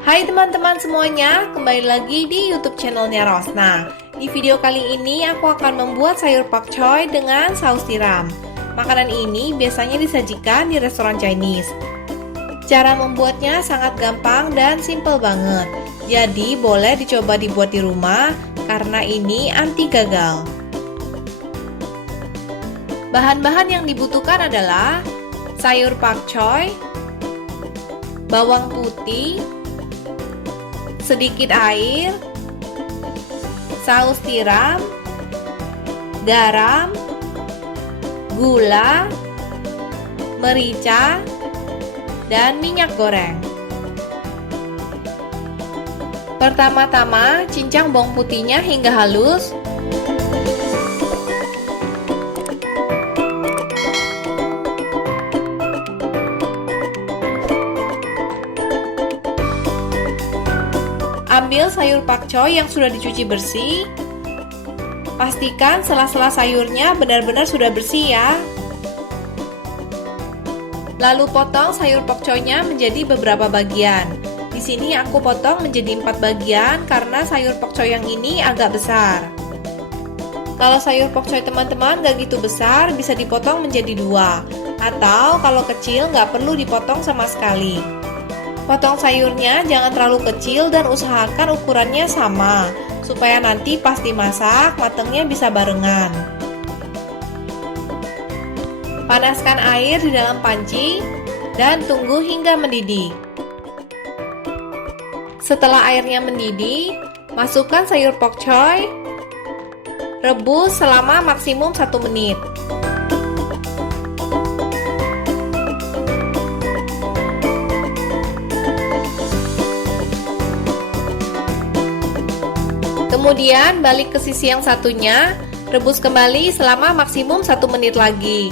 Hai teman-teman semuanya, kembali lagi di YouTube channelnya Rosna. Di video kali ini aku akan membuat sayur pakcoy dengan saus tiram. Makanan ini biasanya disajikan di restoran Chinese. Cara membuatnya sangat gampang dan simple banget. Jadi boleh dicoba dibuat di rumah karena ini anti gagal. Bahan-bahan yang dibutuhkan adalah sayur pakcoy, bawang putih, sedikit air, saus tiram, garam, gula, merica, dan minyak goreng. Pertama-tama, cincang bawang putihnya hingga halus. Ambil sayur pakcoy yang sudah dicuci bersih. Pastikan sela-sela sayurnya benar-benar sudah bersih ya. Lalu potong sayur pakcoynya menjadi beberapa bagian. Di sini aku potong menjadi 4 bagian karena sayur pakcoy yang ini agak besar. Kalau sayur pakcoy teman-teman gak gitu besar, bisa dipotong menjadi 2. Atau kalau kecil gak perlu dipotong sama sekali. Potong sayurnya jangan terlalu kecil dan usahakan ukurannya sama, supaya nanti pas dimasak matangnya bisa barengan. Panaskan air di dalam panci dan tunggu hingga mendidih. Setelah airnya mendidih, masukkan sayur pakcoy, rebus selama maksimum 1 menit. Kemudian balik ke sisi yang satunya, rebus kembali selama maksimum 1 menit lagi.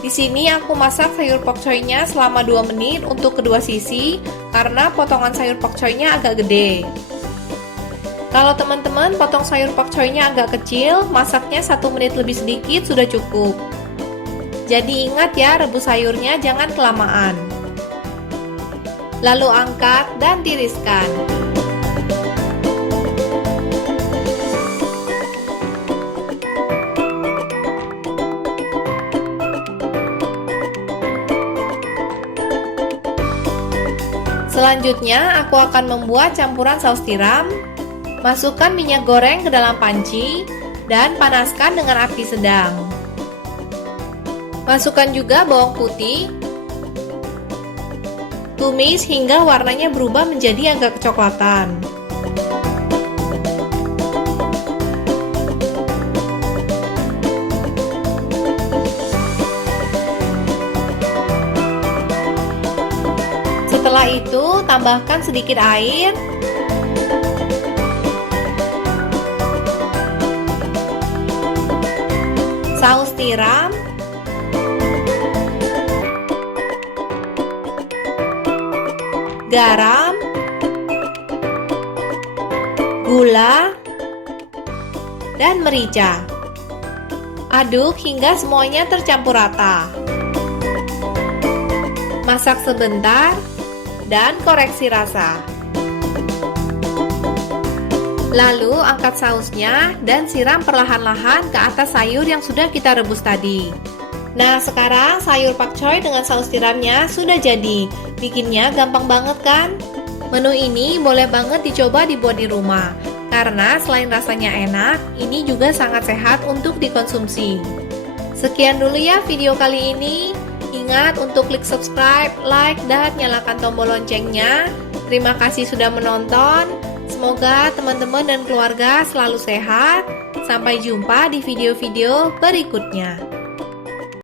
Di sini aku masak sayur pakcoynya selama 2 menit untuk kedua sisi karena potongan sayur pakcoynya agak gede. Kalau teman-teman potong sayur pakcoynya agak kecil, masaknya 1 menit lebih sedikit sudah cukup. Jadi ingat ya, rebus sayurnya jangan kelamaan. Lalu angkat dan tiriskan. Selanjutnya, aku akan membuat campuran saus tiram. Masukkan minyak goreng ke dalam panci dan panaskan dengan api sedang. Masukkan juga bawang putih. Tumis hingga warnanya berubah menjadi agak kecoklatan. Setelah itu, tambahkan sedikit air, saus tiram, garam, gula, dan merica. Aduk hingga semuanya tercampur rata. Masak sebentar dan koreksi rasa. Lalu angkat sausnya dan siram perlahan-lahan ke atas sayur yang sudah kita rebus tadi. Nah, sekarang sayur pakcoy dengan saus tiramnya sudah jadi. Bikinnya gampang banget kan? Menu ini boleh banget dicoba dibuat di rumah. Karena selain rasanya enak, ini juga sangat sehat untuk dikonsumsi. Sekian dulu ya video kali ini. Ingat untuk klik subscribe, like, dan nyalakan tombol loncengnya. Terima kasih sudah menonton. Semoga teman-teman dan keluarga selalu sehat. Sampai jumpa di video-video berikutnya.